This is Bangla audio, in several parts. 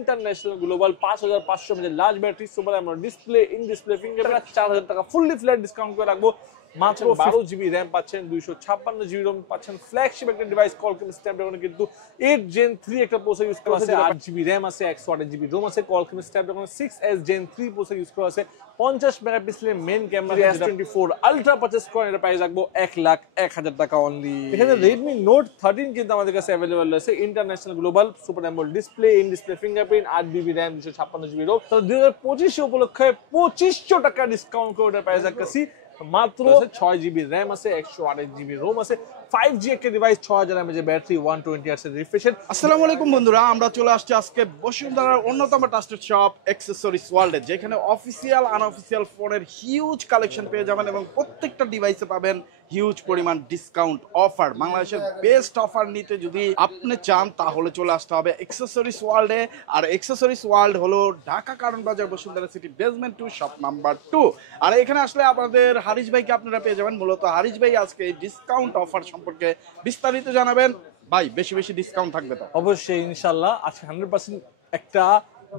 International global 5500 mAh large battery super AMOLED display in display fingerprint 4000 টাকা ফুললি ফ্ল্যাট ডিসকাউন্ট করে রাখবো মাত্র 12 জিবি র‍্যাম পাচ্ছেন 256 জিবি রম পাচ্ছেন ফ্ল্যাগশিপ একটা ডিভাইস Qualcomm Snapdragon কিন্তু 8 Gen 3 একটা প্রসেসর ইউজ করা আছে 8 জিবি র‍্যাম আছে 128 জিবি রম আছে Qualcomm Snapdragon 6s Gen 3 processor use করা আছে 50 মেগাপিক্সেলের main camera S24 ultra purchase করেন এটা প্রাইস রাখবো 1,01,000 টাকা অনলি এখানে Redmi Note 13 কিন্তু আমাদের কাছে अवेलेबल আছে international global super AMOLED display in display fingerprint 8 GB RAM 256 GB ROM তো 2025 উপলক্ষে 2500 টাকা ডিসকাউন্ট করে এটা প্রাইস রাখছি মাত্র 6 জিবি র‍্যাম আছে 128 জিবি রম আছে 5G একটা ডিভাইস 6000 mAh ব্যাটারি 120 Hz এর রিফ্রেশ রেট। আসসালামু আলাইকুম বন্ধুরা, আমরা চলে আসছি আজকে বসুন্ধরার অন্যতম ট্রাস্টেড শপ অ্যাকসেসরিজ ওয়ার্ল্ডে, যেখানে অফিসিয়াল আনঅফিসিয়াল ফোনের হিউজ কালেকশন পেয়ে যাবেন এবং প্রত্যেকটা ডিভাইসে পাবেন হিউজ পরিমাণ ডিসকাউন্ট অফার। বাংলাদেশের বেস্ট অফার নিতে যদি আপনি চান তাহলে চলে আসতে হবে অ্যাকসেসরিজ ওয়ার্ল্ডে। আর অ্যাকসেসরিজ ওয়ার্ল্ড হলো ঢাকা কারণ বাজার Bashundhara city basement 2 shop number 2। আর এখানে আসলে আপনাদের হারিস ভাইকে আপনারা পেয়ে যাবেন। মূলত হারিস ভাই আজকে এই ডিসকাউন্ট অফার সম্পর্কে বিস্তারিত জানাবেন। ভাই বেশি বেশি ডিসকাউন্ট থাকবে তো? অবশ্যই ইনশাআল্লাহ আজকে 100% একটা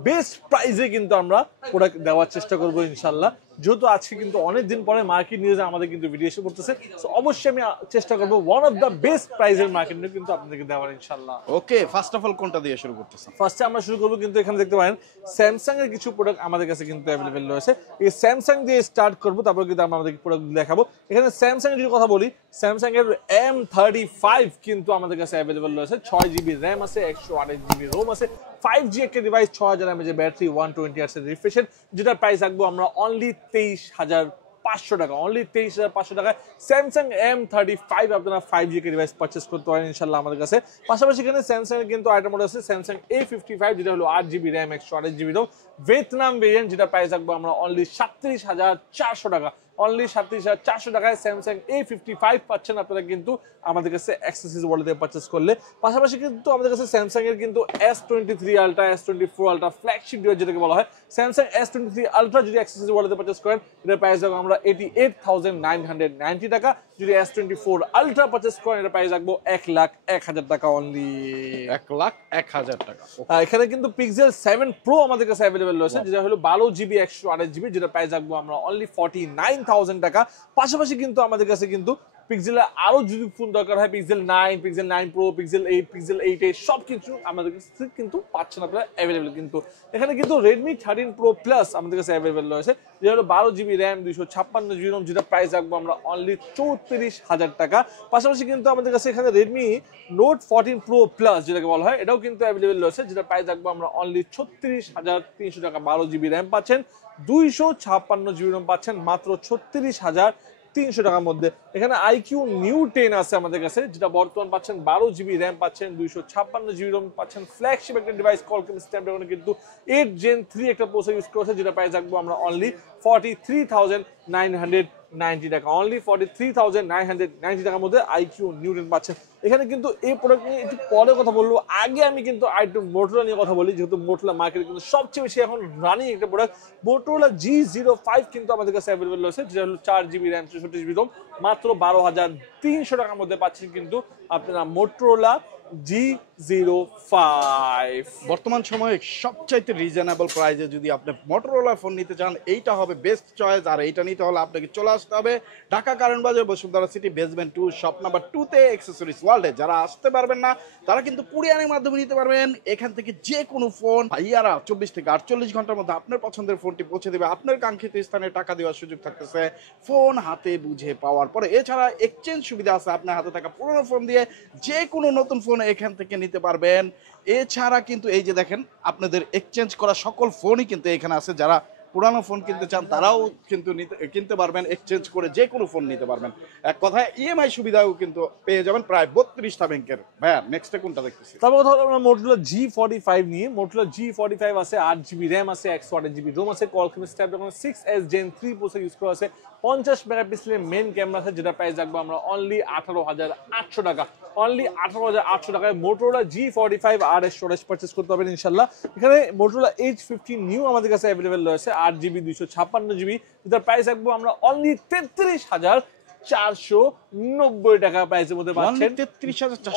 বেস্ট প্রাইসে কিন্তু আমরা প্রোডাক্ট দেওয়ার চেষ্টা করব ইনশাআল্লাহ। যেহেতু আজকে কিন্তু অনেক দিন পরে মার্কেট নিউজে আমাদের কিন্তু ভিডিও এসে করতেছে, সো অবশ্যই আমি চেষ্টা করব ওয়ান অফ দা বেস্ট প্রাইসের মার্কেট নিউজ কিন্তু আপনাদেরকে দেওয়ার ইনশাআল্লাহ। ওকে, ফার্স্ট অফ অল কোনটা দিয়ে শুরু করতেছেন? ফার্স্টে আমরা শুরু করব কিন্তু এখানে দেখতে পারেন স্যামসাং এর কিছু প্রোডাক্ট আমাদের কাছে কিন্তু अवेलेबल রয়েছে। এই স্যামসাং দিয়ে স্টার্ট করব, তারপর কিন্তু আমরা আমাদের প্রোডাক্ট দেখাবো। এখানে স্যামসাং এর যদি কথা বলি, স্যামসাং এর M35 কিন্তু আমাদের কাছে अवेलेबल রয়েছে 6 জিবি র‍্যাম আছে 128 জিবি রম আছে 5G একটা ডিভাইস 6000 mAh ব্যাটারি 120 Hz এর রিফ্রেশ রেট, যেটা প্রাইস রাখবো আমরা অনলি 23,500 টাকা। অনলি 23,500 টাকায় স্যামসাং M35 আপনারা 5G একটা ডিভাইস পারচেজ করতে পারেন ইনশাআল্লাহ আমাদের কাছে। পাশাপাশি এখানে স্যামসাং এর কিন্তু আরেকটা মডেল আছে স্যামসাং A55, যেটা হলো 8 GB RAM 128 GB ROM Vietnam variant, যেটা প্রাইস রাখবো আমরা অনলি 37,400 টাকা। অনলি 37,400 টাকায় স্যামসাং A55 পাচ্ছেন আপনারা কিন্তু আমাদের কাছে অ্যাক্সেসরিজ ওয়ার্ল্ড থেকে পারচেজ করলে। পাশাপাশি কিন্তু আমাদের কাছে স্যামসাং এর কিন্তু S23 ultra S24 ultra flagship device যেটাকে বলা হয়, স্যামসাং S23 আলট্রা যদি অ্যাক্সেসরিজ ওয়ার্ল্ড থেকে পারচেজ করেন এটার প্রাইস রাখবো আমরা 88,990 টাকা। যদি S24 আলট্রা পারচেজ করেন এটার প্রাইস রাখবো 1,01,000 টাকা অনলি। 1,01,000 টাকা। এখানে কিন্তু পিক্সেল 7 প্রো আমাদের কাছে अवेलेबल রয়েছে, যেটা হলো 12 জিবি 128 জিবি, যেটা প্রাইস রাখবো আমরা অনলি 49,000 টাকা। পাশাপাশি কিন্তু আমাদের কাছে কিন্তু পিক্সেলের আরো যদি ফোন দরকার হয় pixel 9, pixel 9 pro, pixel 8, pixel 8a সব কিছু আমাদের কাছে কিন্তু পাচ্ছেন আপনারা अवेलेबल। কিন্তু এখানে কিন্তু Redmi 13 Pro Plus আমাদের কাছে अवेलेबल রয়েছে, যেটা হলো 12 জিবি র‍্যাম 256 জিবি রম, যেটা প্রাইস রাখবো আমরা অনলি 34,000 টাকা। পাশাপাশি কিন্তু আমাদের কাছে এখানে Redmi Note 14 Pro Plus যেটাকে বলা হয় এটাও কিন্তু अवेलेबल রয়েছে, যেটা প্রাইস রাখবো আমরা অনলি 36,300 টাকা। 12 জিবি র‍্যাম পাচ্ছেন 256 জিবি রম পাচ্ছেন মাত্র 36,300 টাকার মধ্যে। এখানে IQ New 10 আছে আমাদের কাছে, যেটা বর্তমান পাচ্ছেন 12 জিবি র‍্যাম পাচ্ছেন 256 জিবি রম পাচ্ছেন ফ্ল্যাগশিপ একটা ডিভাইস Qualcomm Snapdragon কিন্তু 8 Gen 3 একটা প্রসেসর ইউজ করেছে, যেটা প্রাইস রাখবো আমরা অনলি 43,990 টাকা। অনলি 43,990 টাকার মধ্যে IQ New 10 পাচ্ছেন। এখানে কিন্তু এই প্রোডাক্ট নিয়ে একটু পরে কথা বলবো, আগে আমি কিন্তু আরেকটু মোটরোলা নিয়ে কথা বলি, যেহেতু মোটরোলা মার্কেটে কিন্তু সবচেয়ে বেশি এখন রানিং একটা প্রোডাক্ট। মোটরোলা G05 কিন্তু আমাদের কাছে अवेलेबल রয়েছে, যেটা হলো 4 জিবি র‍্যাম 64 জিবি রম মাত্র 12,300 টাকার মধ্যে পাচ্ছেন কিন্তু আপনারা মোটরোলা G05। বর্তমান সময়ে সবচাইতে রিজনেবল প্রাইসে যদি আপনি মোটরোলা ফোন নিতে চান এইটা হবে বেস্ট চয়েস। আর এইটা নিতে হলে আপনাকে চলে আসতে হবে ঢাকা কারণ বাজার Bashundhara city basement 2 shop number 2 তে অ্যাকসেসরিজ ওয়ার্ল্ডে। যারা আসতে পারবেন না তারা কিন্তু কুরিয়ারের মাধ্যমে নিতে পারবেন। এখান থেকে যে কোনো ফোন ভাইয়ারা 24 থেকে 48 ঘন্টার মধ্যে আপনার পছন্দের ফোনটি পৌঁছে দেবে। আপনার কাঙ্ক্ষিত স্থানে টাকা দেওয়ার সুযোগ থাকতেছে ফোন হাতে বুঝে পাওয়ার পরে। এছাড়া এক্সচেঞ্জ সুবিধা আছে, আপনার হাতে থাকা পুরোনো ফোন দিয়ে যে কোনো নতুন ফোন এখান থেকে নিতে পারবেন। এছাড়া কিন্তু এই যে দেখেন আপনাদের এক্সচেঞ্জ করা সকল ফোনই কিন্তু এখানে আছে। যারা পুরানো ফোন কিনতে চান তারাও কিন্তু কিনতে পারবেন, এক্সচেঞ্জ করে যে কোনো ফোন নিতে পারবেন। এক কথায় EMI সুবিধাও কিন্তু পেয়ে যাবেন প্রায় 32টা ব্যাংকের। ভাইয়া নেক্সটে কোনটা দেখতেছি? তারপর কথা হলো আমরা মোটরোলা G45 নিয়ে। মোটরোলা G45 আছে 8 জিবি র‍্যাম আছে 128 জিবি রম আছে Qualcomm Snapdragon 6s Gen 3 processor use করা আছে 50 মেগাপিক্সেলের মেইন ক্যামেরা আছে, যেটা প্রাইস রাখবো আমরা অনলি 18,800 টাকা। অনলি 18,800 টাকায় মোটরোলা G45 আর স্টোরেজ পারচেজ করতে পারবেন ইনশাআল্লাহ। এখানে মোটরোলা H50 নিউ আমাদের কাছে अवेलेबल রয়েছে 8 জিবি 256 জিবি, যেটার প্রাইস রাখবো আমরা অনলি 33,000 টাকা প্রাইসের মধ্যে পাচ্ছেন।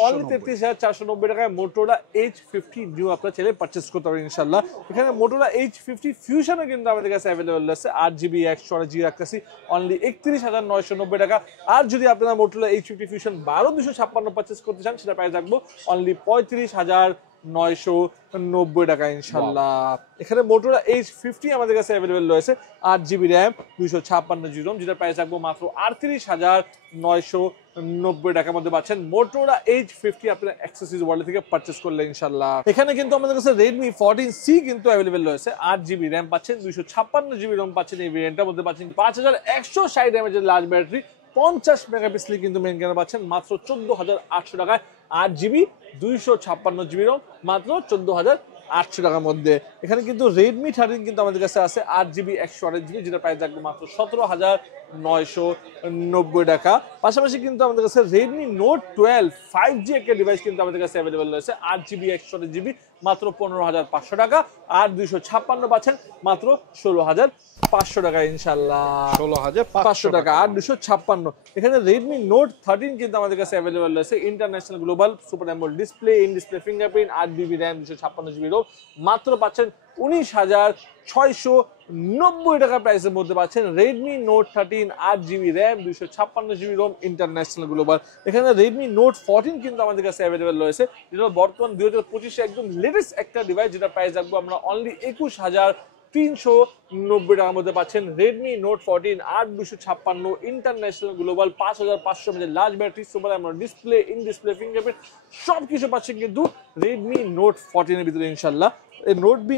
অনলি 33,490 টাকায় মোটরোলা H50 নিউ আপনারা চাইলে পারচেজ করতে পারেন ইনশাআল্লাহ। এখানে মোটরোলা H50 ফিউশনও কিন্তু আমাদের কাছে অ্যাভেলেবল আছে, 8GB 128GB রাখতেছি অনলি 31,990 টাকা। আর যদি আপনারা মোটরোলা H50 ফিউশন 12256 পারচেজ করতে চান, সেটা প্রাইস রাখবো অনলি 35,990 টাকা ইনশাআল্লাহ। এখানে মোটরোলা H50 আমাদের কাছে অ্যাভেলেবল রয়েছে, 8GB র্যাম 256GB রোম, যেটা প্রাইস রাখবো মাত্র 38,990 টাকার মধ্যে পাচ্ছেন মোটরোলা H50 আপনারা অ্যাক্সেসরিজ ওয়ার্ল্ড থেকে পারচেজ করলে ইনশাআল্লাহ। এখানে কিন্তু আমাদের কাছে Redmi 14C কিন্তু অ্যাভেলেবল রয়েছে, 8GB র্যাম পাচ্ছেন, 256GB রোম পাচ্ছেন। এই ভেরিয়েন্টটার মধ্যে পাচ্ছেন 5160 mAh এর লার্জ ব্যাটারি, 50 মেগাপিক্সেল কিন্তু মেইন ক্যামেরা পাচ্ছেন মাত্র 14,800 টাকায়। 8GB 256GB রোম মাত্র 14,800 টাকার মধ্যে। এখানে কিন্তু Redmi 13 কিন্তু আমাদের কাছে আছে, 8GB 128GB, যেটা প্রাইস রাখবো মাত্র 17,990 টাকা। পাশাপাশি কিন্তু আমাদের কাছে Redmi Note 12 5G একটা ডিভাইস কিন্তু আমাদের কাছে অ্যাভেলেবল রয়েছে, 8GB 128GB মাত্র 15,500 টাকা। আর 256 পাচ্ছেন মাত্র 16,500 টাকা ইনশাআল্লাহ। 16,500 টাকা আর 256। এখানে Redmi Note 13 কিন্তু আমাদের কাছে অ্যাভেলেবল রয়েছে, international global super AMOLED display, in display fingerprint, 8GB RAM 256GB ROM, মাত্র পাচ্ছেন 19,690 টাকা প্রাইসের মধ্যে পাচ্ছেন Redmi Note 13 8GB RAM 256GB ROM, international global. এখানে Redmi Note 14 কিন্তু আমাদের কাছে অ্যাভেলেবল রয়েছে, যেটা বর্তমান 2025 একদম লেটেস্ট একটা ডিভাইস, যেটা প্রাইস রাখবো আমরা অনলি 21,390 টাকার মধ্যে পাচ্ছেন Redmi Note 14 8/256 international global, 5,500 mAh large battery, super AMOLED display, in display fingerprint, সবকিছু পাচ্ছেন কিন্তু Redmi Note 14 এর ভিতরে ইনশাআল্লাহ। এই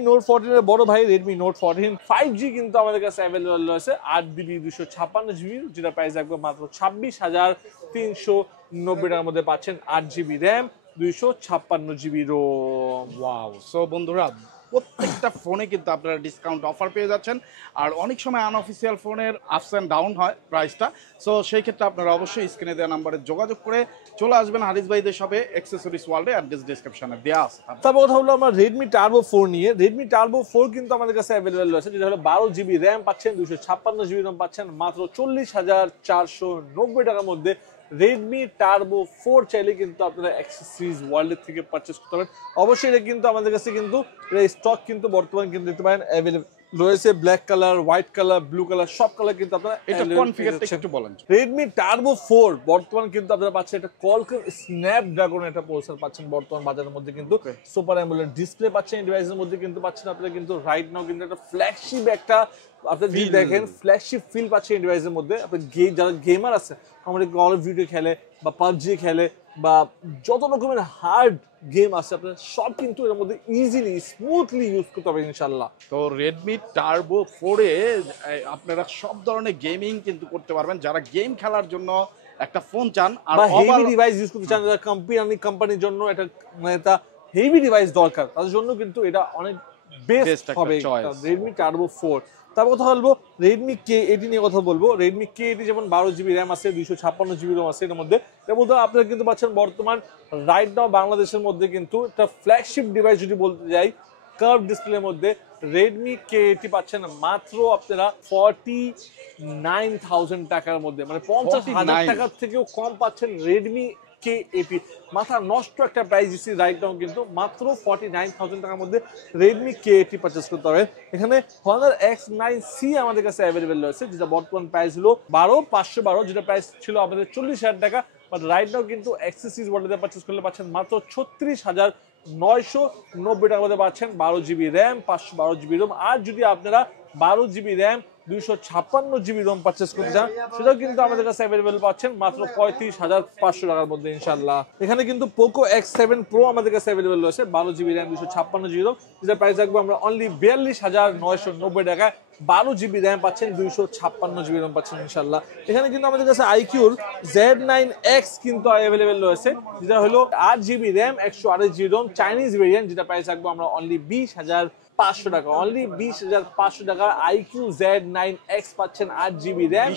Note 14 এর বড় ভাই Redmi Note 14 5G কিন্তু আমাদের কাছে অ্যাভেলেবল রয়েছে, 8GB 256GB, যেটা প্রাইস রাখবো মাত্র 26,390 টাকার মধ্যে পাচ্ছেন। 8GB RAM 256GB Rome. Wow. So বন্ধুরা, প্রত্যেকটা ফোনে কিন্তু আপনারা ডিসকাউন্ট অফার পেয়ে যাচ্ছেন। আর অনেক সময় আনঅফিসিয়াল ফোনের আপস অ্যান্ড ডাউন হয় প্রাইসটা। সো সেই ক্ষেত্রে আপনারা অবশ্যই স্ক্রিনে দেওয়া নাম্বারে যোগাযোগ করে চলে আসবেন হারিস ভাইদের শপে, অ্যাক্সেসরিজ ওয়ার্ল্ডে, অ্যাড্রেস ডেসক্রিপশনে দেওয়া আছে। তারপর কথা হলো আমরা Redmi Turbo 4 নিয়ে। Redmi Turbo 4 কিন্তু আমাদের কাছে অ্যাভেলেবল রয়েছে, যেটা হলো 12GB র্যাম পাচ্ছেন, 256GB রোম পাচ্ছেন মাত্র 40,490 টাকার মধ্যে। Redmi Turbo 4 চাইলে কিন্তু আপনারা অ্যাক্সেসরিজ ওয়ার্ল্ড থেকে পারচেজ করতে পারেন। অবশ্যই এটা কিন্তু আমাদের কাছে কিন্তু স্টক কিন্তু বর্তমানে কিন্তু দেখতে পারেন অ্যাভেলেবল রয়েছে, black colour, white colour, blue colour, সব কালার কিন্তু আপনারা এটা কনফিগারটা একটু বলেন। Redmi Turbo 4 বর্তমানে কিন্তু আপনারা পাচ্ছেন এটা Qualcomm Snapdragon একটা প্রসেসর পাচ্ছেন বর্তমান বাজারের মধ্যে, কিন্তু সুপার অ্যামোলেড ডিসপ্লে পাচ্ছেন এই ডিভাইসের মধ্যে, কিন্তু পাচ্ছেন আপনারা কিন্তু রাইট নাও কিন্তু একটা ফ্ল্যাগশিপ একটা আপনি যদি দেখেন ফ্ল্যাগশিপ ফিল পাচ্ছেন এই ডিভাইসের মধ্যে। আপনি যারা গেমার আছে, আমাদের কল অফ ডিউটি খেলে বা পাবজি খেলে বা যত রকমের হার্ড গেম আছে, আপনারা সব কিন্তু এর মধ্যে ইজিলি স্মুথলি ইউজ করতে পারবেন ইনশাআল্লাহ। তো Redmi Turbo 4 এ আপনারা সব ধরনের গেমিং কিন্তু করতে পারবেন। যারা গেম খেলার জন্য একটা ফোন চান আর হেভি ডিভাইস ইউজ করতে চান, যারা কোম্পানির জন্য এটা মানে একটা হেভি ডিভাইস দরকার, তাদের জন্য কিন্তু এটা অনেক বেস্ট হবে Redmi Turbo 4। তারপর কথা বলবো Redmi K80 নিয়ে কথা বলবো। Redmi K80 যেমন 12GB র্যাম আছে, 256GB রোম আছে এর মধ্যে। এর মধ্যে আপনারা কিন্তু পাচ্ছেন বর্তমান রাইট নাও বাংলাদেশের মধ্যে কিন্তু একটা ফ্ল্যাগশিপ ডিভাইস যদি বলতে যাই, কার্ভ ডিসপ্লের মধ্যে Redmi K80 পাচ্ছেন মাত্র আপনারা 49,000 টাকার মধ্যে, মানে 50,000 টাকার থেকেও কম পাচ্ছেন Redmi K80। মাথা নষ্ট একটা প্রাইস দিচ্ছি রাইট নাও, কিন্তু মাত্র 49,000 টাকার মধ্যে Redmi K80 পারচেজ করতে হবে। এখানে Honor X9C আমাদের কাছে অ্যাভেলেবল রয়েছে, যেটা বর্তমান প্রাইস হলো 12,512, যেটা প্রাইস ছিল আমাদের 40,000 টাকা, বাট রাইট নাও কিন্তু অ্যাক্সেসরিজ ওয়ার্ল্ডে পারচেজ করলে পাচ্ছেন মাত্র 36,990 টাকার মধ্যে পাচ্ছেন 12GB র্যাম 512GB রোম। আর যদি আপনারা 12GB RAM 256GB Rome purchase করতে চান, সেটাও কিন্তু আমাদের কাছে অ্যাভেলেবল পাচ্ছেন মাত্র 35,500 টাকার মধ্যে ইনশাআল্লাহ। এখানে কিন্তু Poco X7 Pro আমাদের কাছে অ্যাভেলেবল রয়েছে, 12GB র্যাম 256GB রোম, যেটা প্রাইস রাখবো আমরা অনলি 42,990 টাকায়। 12GB র্যাম পাচ্ছেন, 256GB রোম পাচ্ছেন ইনশাআল্লাহ। এখানে কিন্তু আমাদের কাছে iQOO Z9X কিন্তু অ্যাভেলেবল রয়েছে, যেটা হলো 8GB RAM 128GB ROM, Chinese variant, যেটা প্রাইস রাখবো আমরা অনলি 20,500 টাকা। অনলি 20,500 টাকা iQOO Z9X পাচ্ছেন, 8GB র্যাম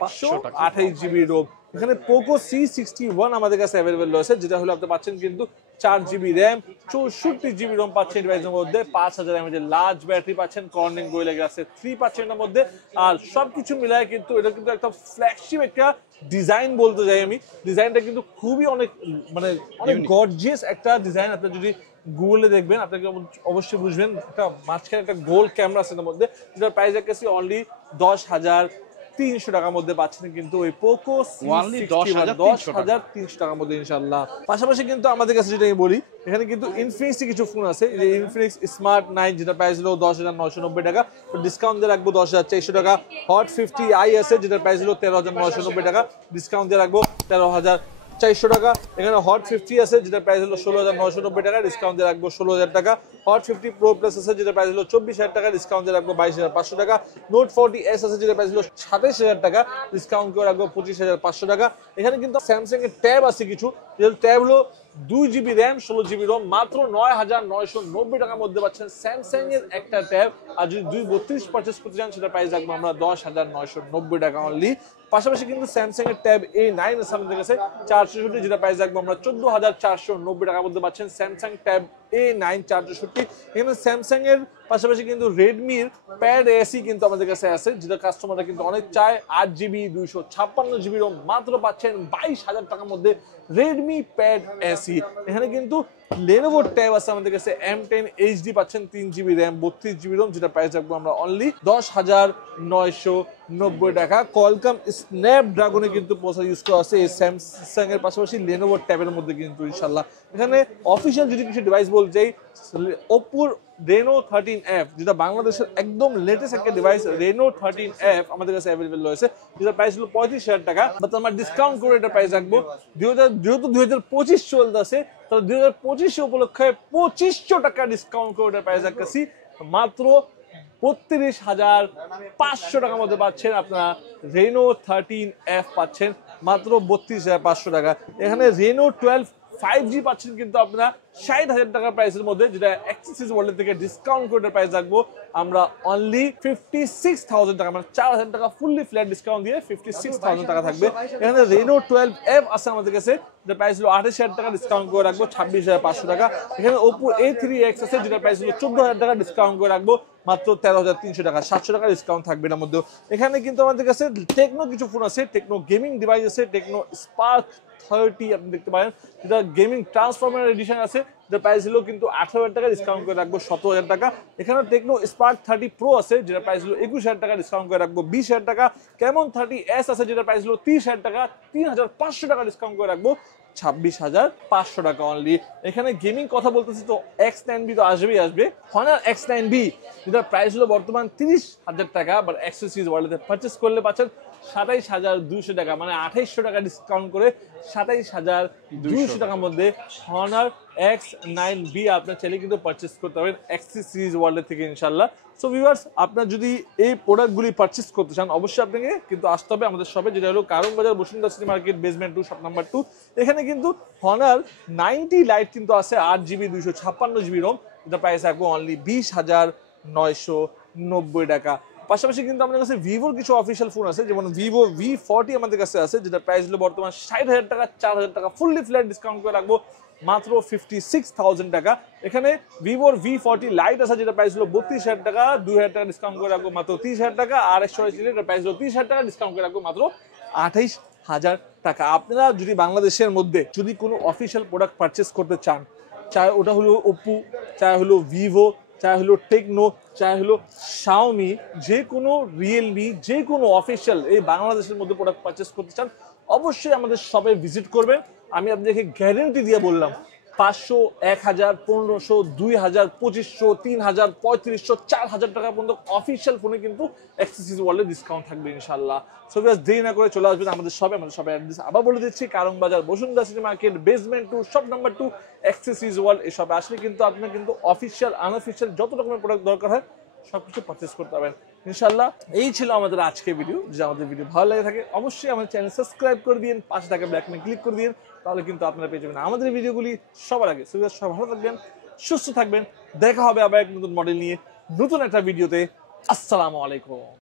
128GB রোম। এখানে Poco C61 আমাদের কাছে অ্যাভেলেবল রয়েছে, যেটা হলো আপনি পাচ্ছেন কিন্তু 4GB র্যাম 64GB রোম পাচ্ছেন ডিভাইসের মধ্যে, 5000 mAh এর লার্জ ব্যাটারি পাচ্ছেন, কর্নিং গোরিলা গ্লাস 3 পাচ্ছেন এর মধ্যে। আর সবকিছু মিলায় কিন্তু এটা কিন্তু একটা ফ্ল্যাগশিপ একটা ডিজাইন বলতে যাই আমি। ডিজাইনটা কিন্তু খুবই অনেক মানে অনেক গর্জিয়াস একটা ডিজাইন। আপনি যদি গুগলে দেখবেন আপনাকে অবশ্যই বুঝবেন, একটা মাঝখানে একটা গোল ক্যামেরা আছে এর মধ্যে, যেটার প্রাইস রাখছি অনলি 10,300 টাকার মধ্যে পাচ্ছেন কিন্তু ওই পোকো C61 10,300 টাকার মধ্যে ইনশাআল্লাহ। পাশাপাশি কিন্তু আমাদের কাছে যেটা আমি বলি, এখানে কিন্তু ইনফিনিক্স কিছু ফোন আছে, যে ইনফিনিক্স স্মার্ট 9 যেটা প্রাইস হলো 10,990 টাকা, তো ডিসকাউন্ট দিয়ে রাখবো 10,400 টাকা। হট 50i আছে যেটার প্রাইস হলো 13,990 টাকা, ডিসকাউন্ট দিয়ে রাখবো 13,400 টাকা। এখানে হট 50 আছে যেটা প্রাইস হলো 16,990 টাকা, ডিসকাউন্ট দিয়ে রাখবো 16,000 টাকা। হট 50 প্রো প্লাস আছে যেটা প্রাইস হলো 24,000 টাকা, ডিসকাউন্ট দিয়ে রাখবো 22,500 টাকা। নোট 40s আছে যেটা প্রাইস হলো 27,000 টাকা, ডিসকাউন্ট করে রাখবো 25,500 টাকা। এখানে কিন্তু স্যামসাং এর ট্যাব আছে কিছু, যেটা ট্যাব হলো 2GB র্যাম 16GB রোম, মাত্র 9,990 টাকার মধ্যে পাচ্ছেন স্যামসাং এর একটা ট্যাব। আর যদি 232 পারচেজ করতে চান সেটা প্রাইস রাখবো আমরা 10,990 টাকা অনলি। পাশাপাশি কিন্তু স্যামসাং এর ট্যাব A9 এর সামনে গেছে 464, যেটা প্রাইস রাখবো আমরা 14,490 টাকার মধ্যে পাচ্ছেন স্যামসাং ট্যাব A9 464। এখানে স্যামসাং এর পাশাপাশি কিন্তু রেডমির প্যাড এসি কিন্তু আমাদের কাছে আছে, যেটা কাস্টমাররা কিন্তু অনেক চায়। 8GB 256GB রোম, মাত্র পাচ্ছেন 22,000 টাকার মধ্যে রেডমি প্যাড এসি। এখানে কিন্তু লেনোভোর ট্যাব আছে আমাদের কাছে M10 HD পাচ্ছেন 3GB র্যাম 32GB রোম, যেটা প্রাইস রাখবো আমরা অনলি 10,990 টাকা। কলকাম স্ন্যাপড্রাগনে কিন্তু প্রসেসর ইউজ করা আছে এই স্যামসাং এর পাশাপাশি লেনোভোর ট্যাবের মধ্যে কিন্তু ইনশাআল্লাহ। এখানে অফিশিয়াল যদি কিছু ডিভাইস বলতে চাই, ওপ্পোর Reno 13F যেটা বাংলাদেশের একদম লেটেস্ট একটা ডিভাইস, Reno 13F আমাদের কাছে অ্যাভেলেবল রয়েছে, যেটা প্রাইস হলো 35,000 টাকা। বাট আমরা ডিসকাউন্ট করে এটা প্রাইস রাখবো 2025 চলতেছে, তাহলে 2025 উপলক্ষে 2500 টাকা ডিসকাউন্ট করে এটা প্রাইস রাখতেছি মাত্র 32,500 টাকার মধ্যে পাচ্ছেন আপনারা Reno 13F পাচ্ছেন মাত্র 32,500 টাকা। এখানে Reno 12 5G পাচ্ছেন কিন্তু আপনারা 60,000 টাকার প্রাইসের মধ্যে, যেটা অ্যাক্সেসরিজ ওয়ার্ল্ড থেকে ডিসকাউন্ট করে প্রাইস রাখবো আমরা অনলি 56,000 টাকা, মানে 4,000 টাকা ফুললি ফ্ল্যাট ডিসকাউন্ট দিয়ে 56,000 টাকা থাকবে। এখানে Reno 12F আছে আমাদের কাছে, যেটা প্রাইস হলো 28,000 টাকা, ডিসকাউন্ট করে রাখবো 26,500 টাকা। এখানে Oppo A3X আছে যেটা প্রাইস হলো 14,000 টাকা, ডিসকাউন্ট করে রাখবো মাত্র 13,300 টাকা, 700 টাকা ডিসকাউন্ট থাকবে এর মধ্যে। এখানে কিন্তু আমাদের কাছে টেকনো কিছু ফোন আছে, টেকনো গেমিং ডিভাইস আছে, টেকনো স্পার্ক 30 আপনি দেখতে পারেন, যেটা গেমিং ট্রান্সফরমার এডিশন আছে, যেটা প্রাইস হলো কিন্তু 18,000 টাকা, ডিসকাউন্ট করে রাখবো 17,000 টাকা। এখানে টেকনো স্পার্ক 30 প্রো আছে যেটা প্রাইস হলো 21,000 টাকা, ডিসকাউন্ট করে রাখবো 20,000 টাকা। কেমন 30s আছে যেটা প্রাইস হলো 30,000 টাকা, 3,500 টাকা ডিসকাউন্ট করে রাখবো 26,500 টাকা অনলি। এখানে গেমিং কথা বলতেছি তো X9B তো আসবেই আসবে। Honor X9B যেটা প্রাইস হলো বর্তমান 30,000 টাকা, বাট অ্যাক্সেসরিজ ওয়ার্ল্ডে পারচেস করলে পাচ্ছেন 27,200 টাকা, মানে 2800 টাকা ডিসকাউন্ট করে 27,200 টাকার মধ্যে Honor X9B আপনার চাইলে কিন্তু পারচেস করতে পারবেন অ্যাক্সেসরিজ ওয়ার্ল্ড থেকে ইনশাআল্লাহ। সো ভিউয়ার্স, আপনার যদি এই প্রোডাক্টগুলি পারচেস করতে চান অবশ্যই আপনাকে কিন্তু আসতে হবে আমাদের শপে, যেটা হলো কারণ বাজার Bashundhara city market basement 2 shop number 2। এখানে কিন্তু Honor 90 লাইট কিন্তু আছে 8GB 256GB রোম, যেটা প্রাইস রাখবো অনলি 20,990 টাকা। পাশাপাশি কিন্তু আমাদের কাছে ভিভোর কিছু অফিসিয়াল ফোন আছে, যেমন ভিভো V40 আমাদের কাছে আছে, যেটা প্রাইস হলো বর্তমান 60,000 টাকা, 4,000 টাকা ফুললি ফ্ল্যাট ডিসকাউন্ট করে রাখবো মাত্র 56,000 টাকা। এখানে ভিভোর V40 লাইট আছে যেটা প্রাইস হলো 32,000 টাকা, 2,000 টাকা ডিসকাউন্ট করে রাখবো মাত্র 30,000 টাকা। আর এর প্রাইস হলো 30,000 টাকা, ডিসকাউন্ট করে রাখবো মাত্র 28,000 টাকা। আপনারা যদি বাংলাদেশের মধ্যে যদি কোনো অফিসিয়াল প্রোডাক্ট পারচেস করতে চান, চাहे ওটা হলো ওপ্পো, চাहे হলো ভিভো, চাहे হলো টেকনো, চাहे হলো শাওমি, যে কোনো রিয়েলমি, যে কোনো অফিসিয়াল এই বাংলাদেশের মধ্যে প্রোডাক্ট পারচেস করতে চান অবশ্যই আমাদের শপে ভিজিট করবেন। আমি আপনাদেরকে গ্যারেন্টি দিয়ে বললাম 500, 1000, 1500, 2000, 2500, 3000, 3500, 4000 টাকা পর্যন্ত অফিসিয়াল ফোনে কিন্তু অ্যাক্সেসরিজ ওয়ার্ল্ডে ডিসকাউন্ট থাকবে ইনশাআল্লাহ। সো ভিউয়ার্স, দেরি না করে চলে আসবেন আমাদের শপে। আমাদের শপের অ্যাড্রেস আবার বলে দিচ্ছি, কারণ বাজার Bashundhara city market basement 2 shop number 2 accessories world. এই শপে আসলে কিন্তু আপনার কিন্তু অফিসিয়াল আনঅফিসিয়াল যত রকমের প্রোডাক্ট দরকার হয় সবকিছু পারচেস করতে পারবেন ইনশাআল্লাহ। এই ছিল আমাদের আজকে ভিডিও। যদি আমাদের ভিডিও ভালো লাগে থাকে অবশ্যই আমাদের চ্যানেল সাবস্ক্রাইব করে দিন, পাশে থাকা বেল আইকনে ক্লিক করে দিন, তাহলে কিন্তু আপনারা পেয়ে যাবেন আমাদের ভিডিওগুলি সবার আগে। সো সবাই ভালো থাকবেন, সুস্থ থাকবেন, দেখা হবে আবার এক নতুন মডেল নিয়ে নতুন একটা ভিডিওতে। আসসালামু আলাইকুম।